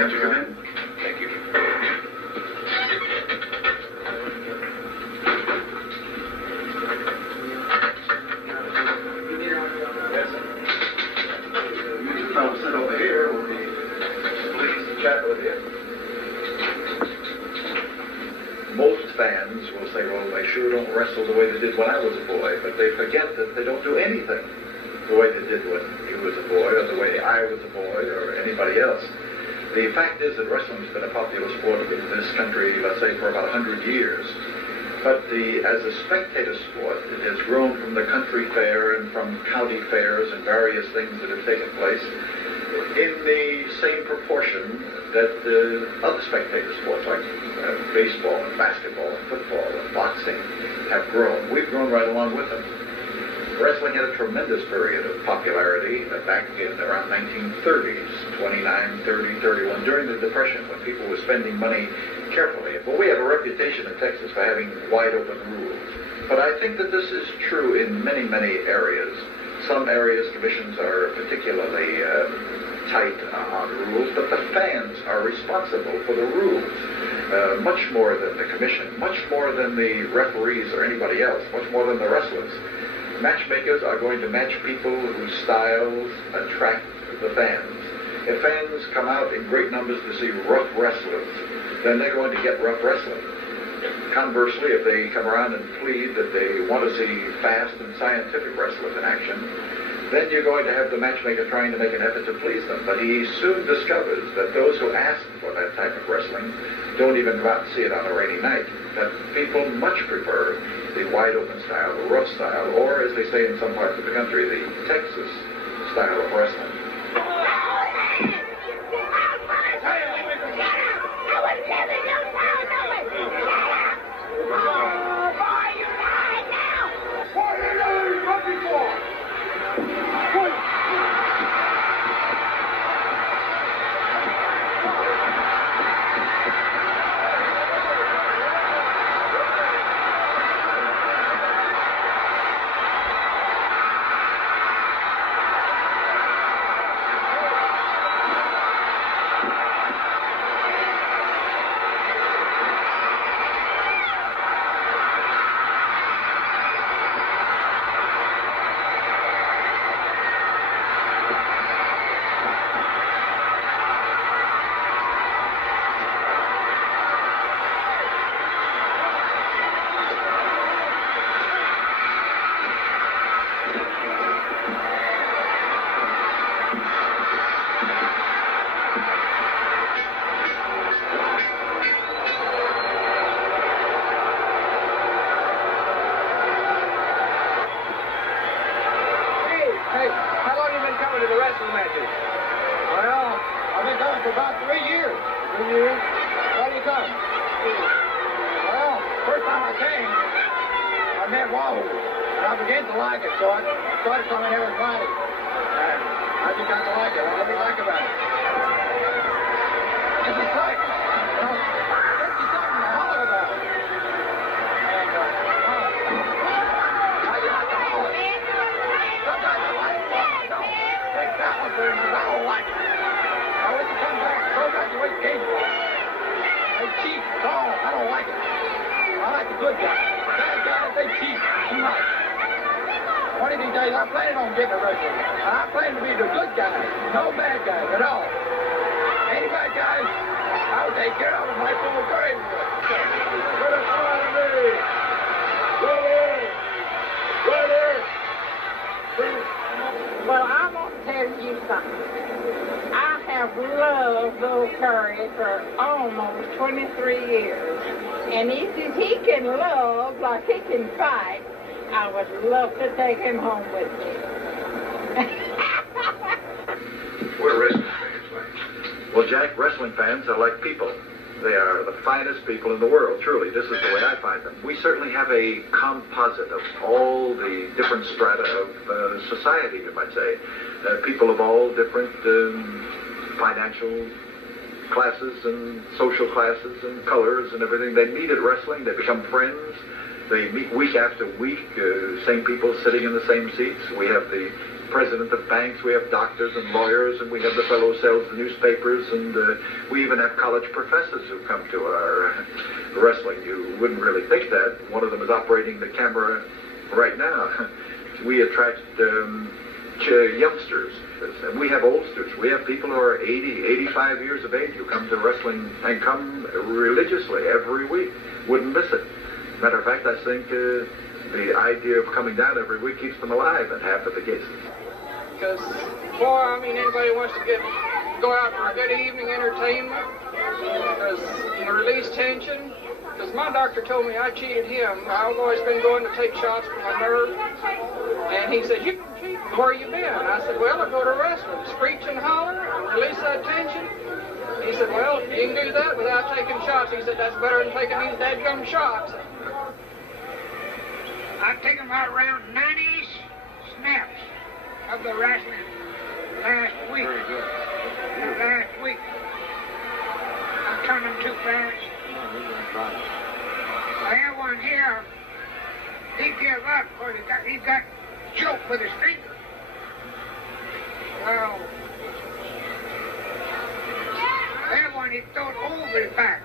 chance to come in. Thank you. I'll sit over here. We'll be pleased to chat with you. Most fans will say, well, they sure don't wrestle the way they did when I was a boy, but they forget that they don't do anything the way they did when he was a boy, or the way I was a boy, or anybody else. The fact is that wrestling's been a popular sport in this country, let's say, for about 100 years. But as a spectator sport, it has grown from the country fair and from county fairs and various things that have taken place in the same proportion that other spectator sports like baseball and basketball and football and boxing have grown. We've grown right along with them. Wrestling had a tremendous period of popularity back in around 1930s, 29, 30, 31, during the Depression, when people were spending money carefully. But we have a reputation in Texas for having wide open rules. But I think that this is true in many, many areas. Some areas commissions are particularly tight on rules, but the fans are responsible for the rules. Much more than the commission, much more than the referees or anybody else, much more than the wrestlers. Matchmakers are going to match people whose styles attract the fans. If fans come out in great numbers to see rough wrestlers, then they're going to get rough wrestling. Conversely, if they come around and plead that they want to see fast and scientific wrestlers in action, then you're going to have the matchmaker trying to make an effort to please them. But he soon discovers that those who ask for that type of wrestling don't even go out and see it on a rainy night. That people much prefer the wide open style, the rough style, or as they say in some parts of the country, the Texas style of wrestling. Well, I'm going to tell you something. I have loved Bill Curry for almost 23 years. And if he can love like he can fight, I would love to take him home with me. What are wrestling fans like? Well, Jack, wrestling fans are like people. They are the finest people in the world, truly. This is the way I find them. We certainly have a composite of all the different strata of society, you might say. People of all different financial classes and social classes and colors and everything. They meet at wrestling. They become friends. They meet week after week, same people sitting in the same seats. We have the president of banks, we have doctors and lawyers, and we have the fellow who sells the newspapers, and we even have college professors who come to our wrestling. You wouldn't really think that. One of them is operating the camera right now. We attract youngsters, and we have oldsters. We have people who are 80, 85 years of age who come to wrestling and come religiously every week. Wouldn't miss it. Matter of fact, I think the idea of coming down every week keeps them alive in half of the cases. Because, boy, I mean, anybody wants to go out for a good evening entertainment, because release tension. Because my doctor told me I cheated him. I've always been going to take shots for my nerve. And he said, "You can cheat. Where you been?" I said, "Well, I go to wrestling. Screech and holler, release that tension." He said, "Well, you can do that without taking shots." He said, "That's better than taking these dadgum shots." I've taken about around 90 snaps of the wrestling last week. Last week. I turned them too fast. I have one here. He gave up because he got choked with his finger. Well, I have one he threw it over his back.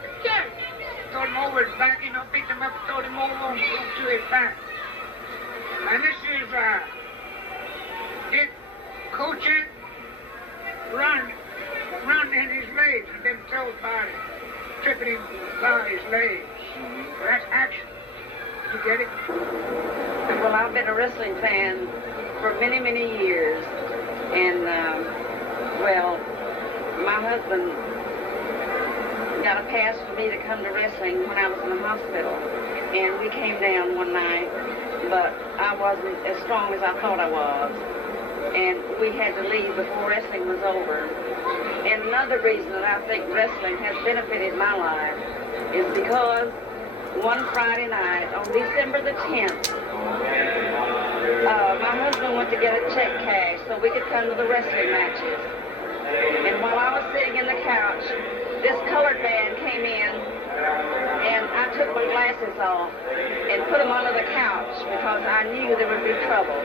Threw him over his back, picked him up, threw him over to his back. And this is it coaching, run in his legs and then throw his body, tripping him by his legs. So that's action. You get it? Well, I've been a wrestling fan for many, many years. And, well, my husband got a pass for me to come to wrestling when I was in the hospital. And we came down one night, but I wasn't as strong as I thought I was. And we had to leave before wrestling was over. And another reason that I think wrestling has benefited my life is because one Friday night on December the 10th, my husband went to get a check cash so we could come to the wrestling matches. And while I was sitting in the couch, this colored man came in, and I took my glasses off and put them under the couch because I knew there would be trouble.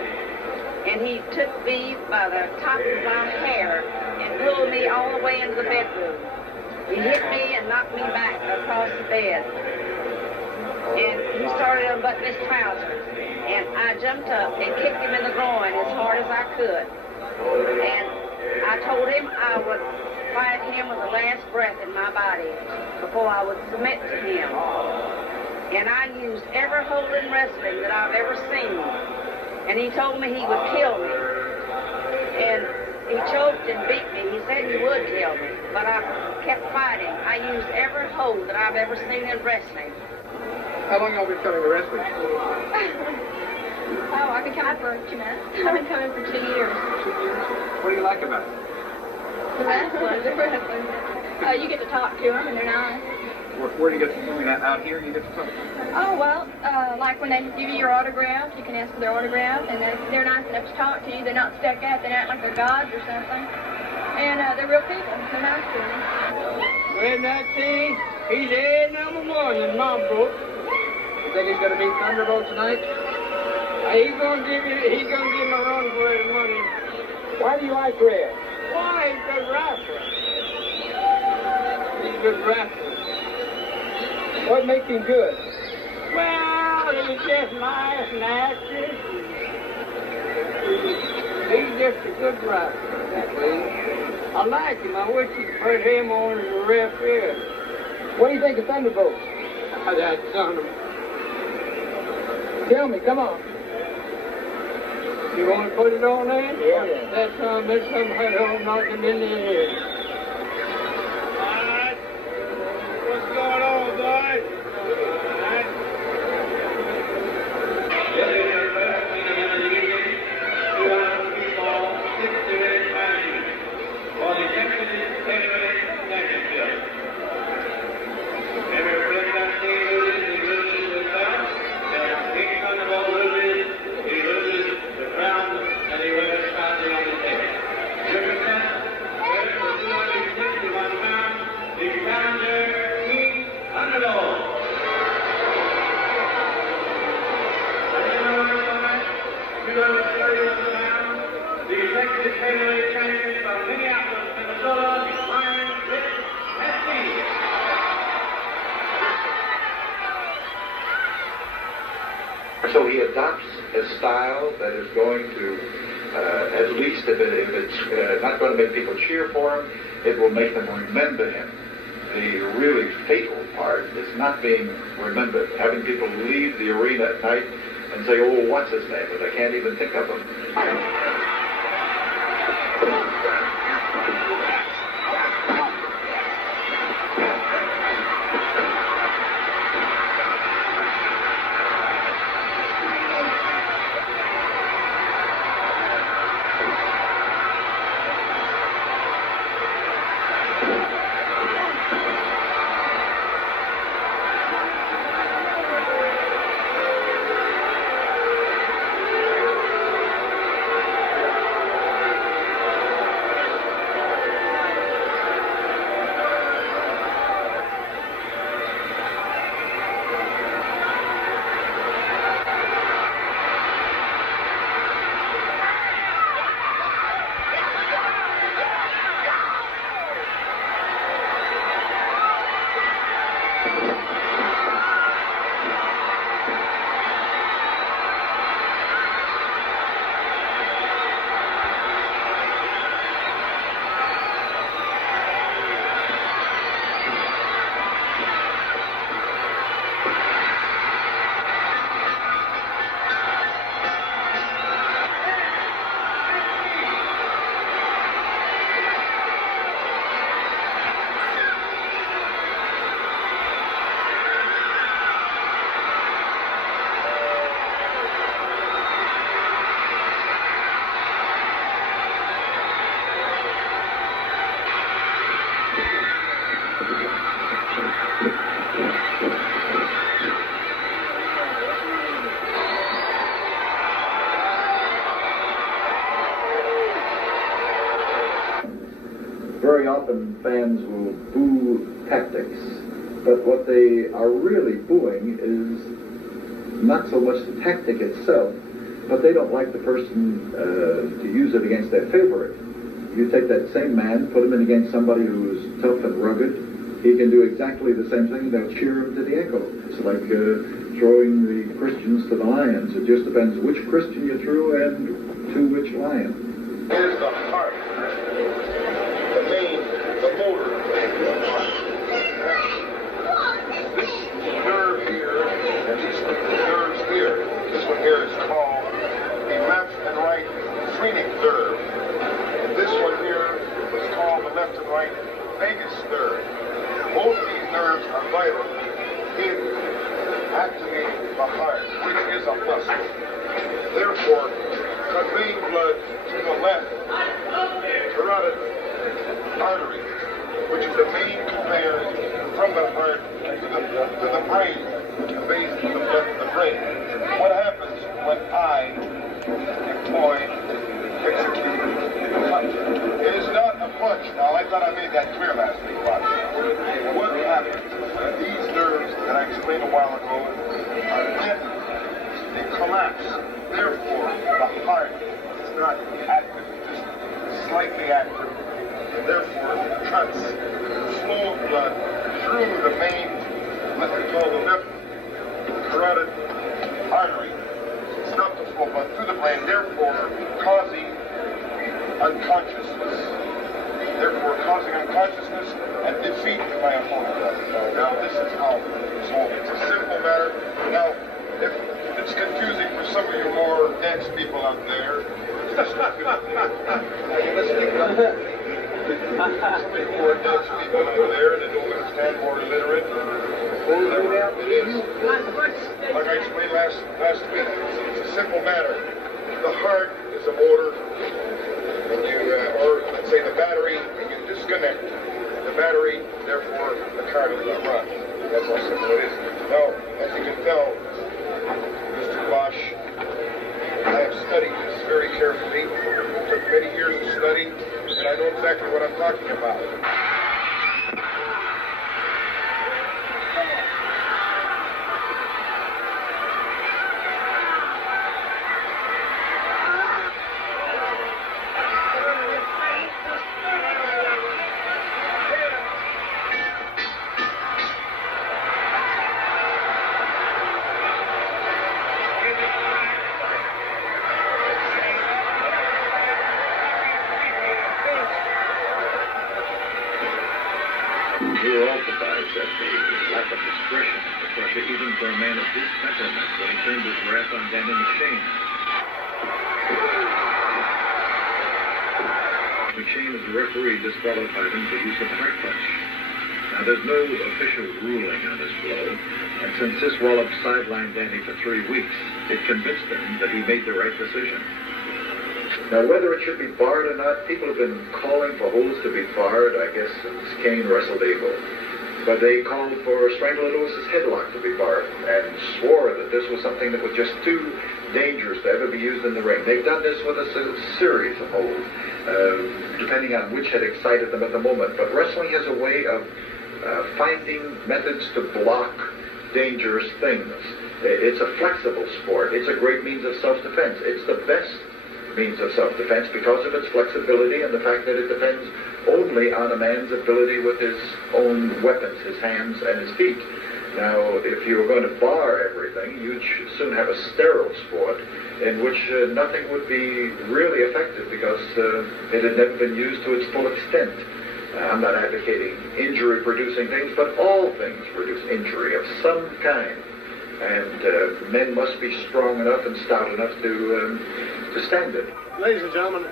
And he took me by the top of my hair and pulled me all the way into the bedroom. He hit me and knocked me back across the bed. And he started to unbutton his trousers. And I jumped up and kicked him in the groin as hard as I could. And I told him I would fight him with the last breath in my body before I would submit to him. And I used every hold in wrestling that I've ever seen. And he told me he would kill me. And he choked and beat me. He said he would kill me. But I kept fighting. I used every hold that I've ever seen in wrestling. How long have you been coming to wrestling? Oh, I've been coming for 2 months. I've been coming for 2 years. 2 years? What do you like about it? The wrestlers. You get to talk to them and they're nice. Where do you get to do that? Out here you get to talk? Oh, well, like when they give you your autograph, you can ask for their autograph, and they're nice enough to talk to you. They're not stuck up. They act like they're gods or something. And they're real people. They're nice to me. Well, that thing, he's A number one in my book. You think he's going to beat Thunderbolt tonight? He's gonna give him a run for his money. Why do you like Red? Why? He's a good wrestler. He's a good wrestler. What makes him good? Well, he's just nice and active. He's just a good wrestler. I like him. I wish you'd put him on as a ref here. What do you think of Thunderbolt? That son of... Tell me, come on. You want to put it on there? Yeah. That's some head on knocking in the head. All right. What's going on, boys? The so he adopts a style that is going to, at least if it's not going to make people cheer for him, it will make them remember him. The really fatal part is not being remembered, having people leave the arena at night and say, oh, what's his name? But I can't even think of him. Very often fans will boo tactics, but what they are really booing is not so much the tactic itself, but they don't like the person to use it against their favorite. You take that same man, put him in against somebody who's tough and rugged, he can do exactly the same thing, they'll cheer him to the echo. It's like throwing the Christians to the lions. It just depends which Christian you threw and to which lion. Here's the heart, the main, the motor. This nerve here, and these nerves here, this one here is called the left and right phrenic nerve. And this one here is called the left and right vagus nerve. Both these nerves are vital in activating the heart, which is a muscle. Therefore, conveying blood to the left carotid artery, which is the main conveyor from the heart to the brain, conveys the blood to the brain. What happens when I execute a punch? It is not a punch. Now, I thought I made that clear last week, but what happens when these nerves that I explained a while ago are deadened? They collapse. Therefore, the heart is not active, just slightly active, and therefore cuts the flow of blood through the main, what we call the left carotid artery. It's not the flow of blood through the brain, therefore causing unconsciousness. Therefore causing unconsciousness and defeat my opponent. Now this is how it's solved. It's a simple matter. Now, if it's confusing for some of you more dense people out there, are you listening? Some of you more dense people out there that don't understand, more illiterate, whatever it is. Like I explained last week, it's a simple matter. The heart is a motor, and you, or let's say the battery, and you disconnect the battery, therefore the car does not run. That's how simple it is. Now, as you can tell, Mr. Boesch, I have studied this very carefully. It took many years of study, and I know exactly what I'm talking about. Brewer also buys that the lack of discretion in the crusher, even for a man of his temperament, when he turned his wrath on Danny McShane. McShane, as a referee, disqualified him for use of heart punch. Now, there's no official ruling on this blow, and since this wallop sidelined Danny for 3 weeks, it convinced him that he made the right decision. Now, whether it should be barred or not, people have been calling for Holds to be barred, I guess, since Kane wrestled Abel. But they called for Strangler Lewis's headlock to be barred and swore that this was something that was just too dangerous to ever be used in the ring. They've done this with a series of holds, depending on which had excited them at the moment. But wrestling has a way of finding methods to block dangerous things. It's a flexible sport. It's a great means of self-defense. It's the best means of self-defense because of its flexibility and the fact that it depends only on a man's ability with his own weapons, his hands and his feet. Now, if you were going to bar everything, you'd soon have a sterile sport in which nothing would be really effective because it had never been used to its full extent. I'm not advocating injury-producing things, but all things produce injury of some kind. And men must be strong enough and stout enough to stand it. Ladies and gentlemen,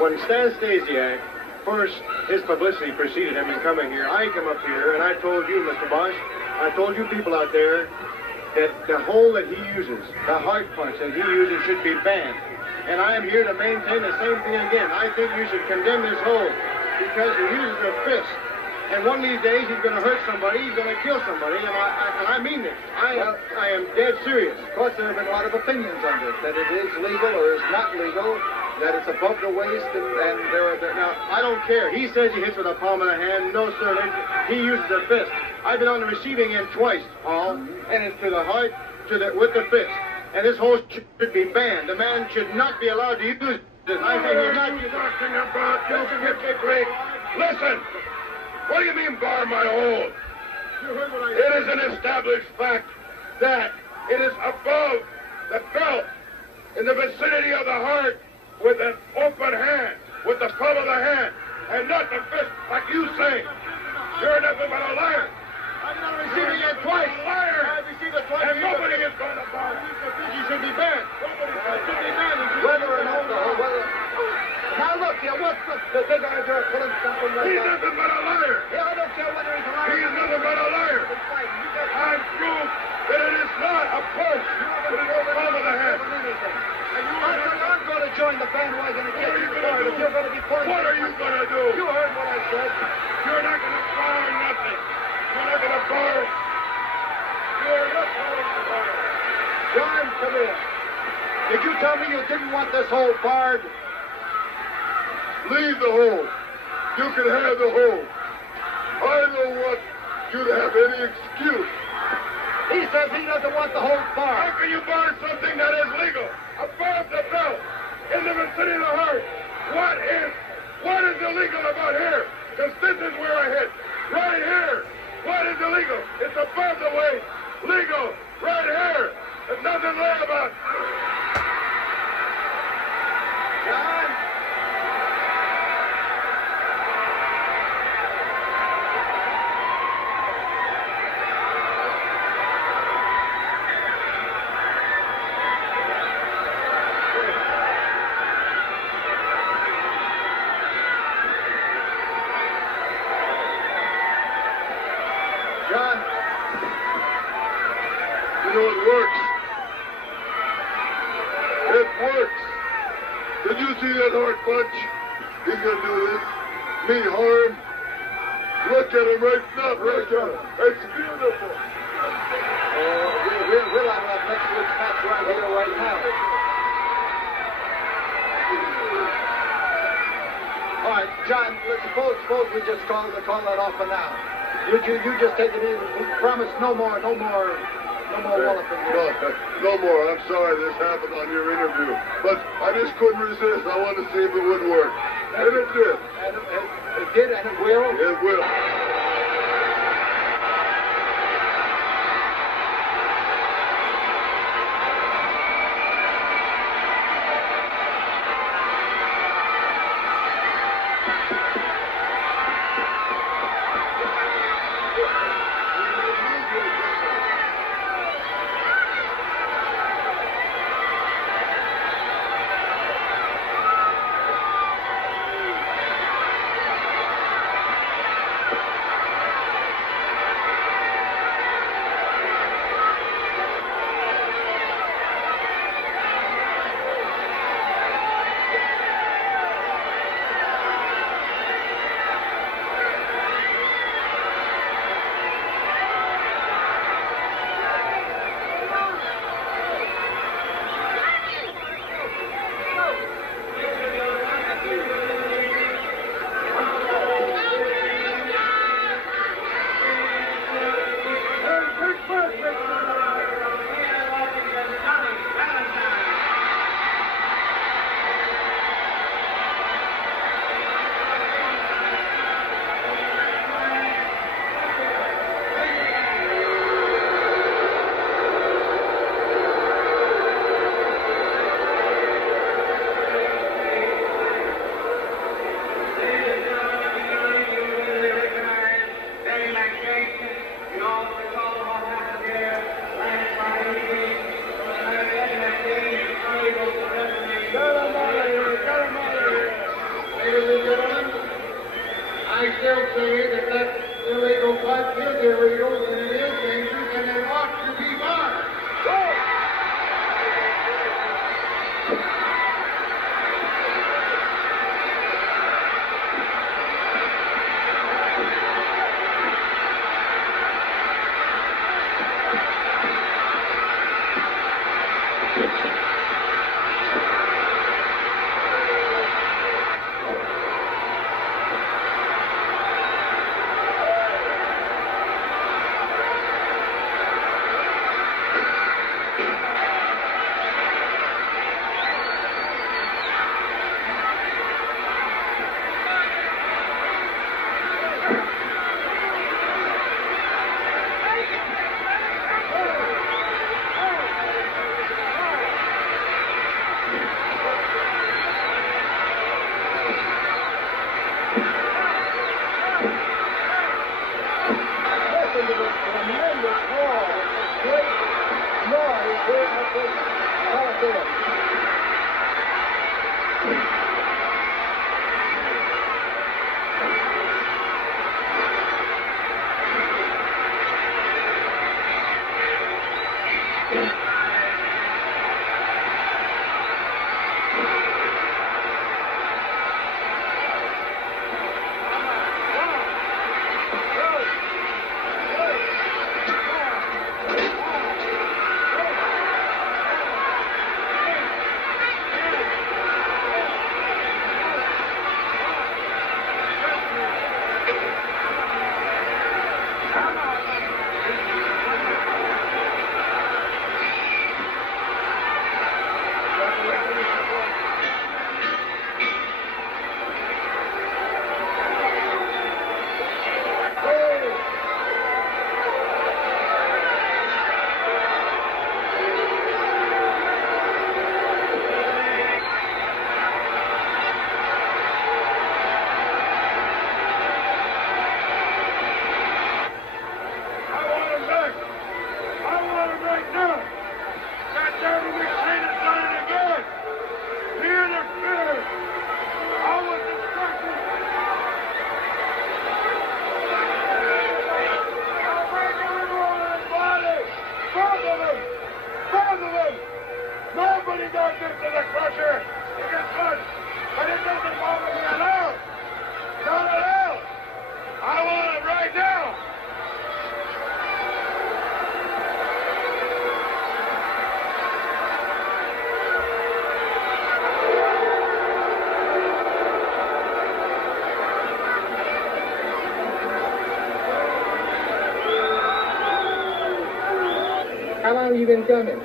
when Stan Stasiak first, his publicity preceded him in coming here, I come up here and I told you, Mr. Boesch, I told you people out there that the hold that he uses, the heart punch that he uses should be banned. And I am here to maintain the same thing again. I think you should condemn this hold because he uses a fist. And one of these days he's going to hurt somebody, he's going to kill somebody, and I mean this. I am dead serious. Of course, there have been a lot of opinions on this, that it is legal or is not legal, that it's above the waist, and now, I don't care. He says he hits with the palm of the hand. No, sir, he uses a fist. I've been on the receiving end twice, Paul, and it's to the heart, with the fist. And this hold should be banned. The man should not be allowed to use this. I think he's not talking about. Don't get me break. Listen! What do you mean bar my hold? It is an established fact that it is above the belt, in the vicinity of the heart, with an open hand, with the palm of the hand, and not the fist like you say. You're nothing but a liar. I'm not receiving it twice. Liar. I received it twice. And nobody is going to bar you. He should be banned. Should be banned. whether or not whether. Now look here, what's the big idea of putting something like He's that? nothing but a liar. Yeah, I don't care whether he's a liar. He's nothing but a liar. I prove that it is not a punch. It is a palm of the hand. I'm going to join the bandwagon and get you fired if you're going to be pointing. What are you going to do? You heard what I said. You're not going to bar nothing. You're not going to bar. You're not going to bar. John, come here. Did you tell me you didn't want this hole barred? Leave the hole. You can have the hole. I don't want you to have any excuse. He says he doesn't want the hole barred. How can you bar something that is legal? Above the belt, in the vicinity of the heart. What is illegal about here? Because this is where I hit. Right here. What is illegal? It's above the waist. Legal. Right here. There's nothing wrong about it. John? John, you know it works. It works. Did you see that hard punch? He's gonna do this. Me harm. Look at him right now, right there. It's beautiful. We'll have that next week's match right here, right now. All right, John, suppose we just call that off for now. You just take it in. We promise no more walloping. No more. I'm sorry this happened on your interview. But I just couldn't resist. I wanted to see if it would work. And it did. And it did, and it will. It will. I still say that illegal pipe is illegal and it is dangerous and it ought to be barred. Nobody does this to the crusher. It gets good, but it doesn't bother me at all. Not at all. I want it right now. How long have you been coming?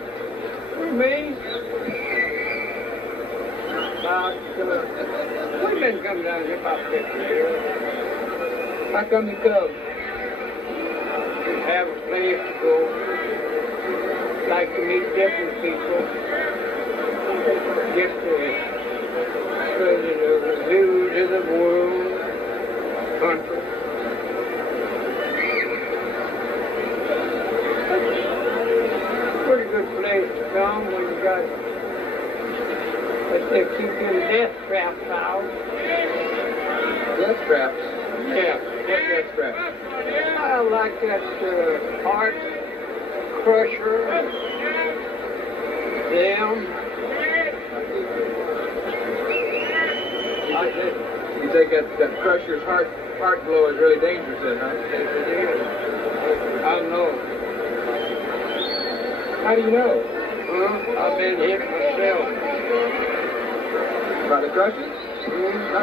Me? We've been coming down here about 50 years. How come you come? Just have a place to go. Like to meet different people. Get to the views of the world, country. Pretty good place to come when you got, let's say, keep them death traps out. Death traps? Yeah. What death traps? I like that heart crusher, them. You think that crusher's heart blow is really dangerous then, huh? Yes, it is. I know. How do you know? Huh? I've been hit myself. By the crusher? No,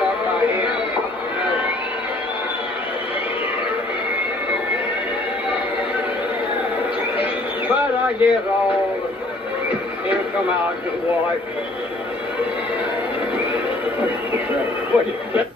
not by him. No. But I guess it'll come out just wash. What do you think?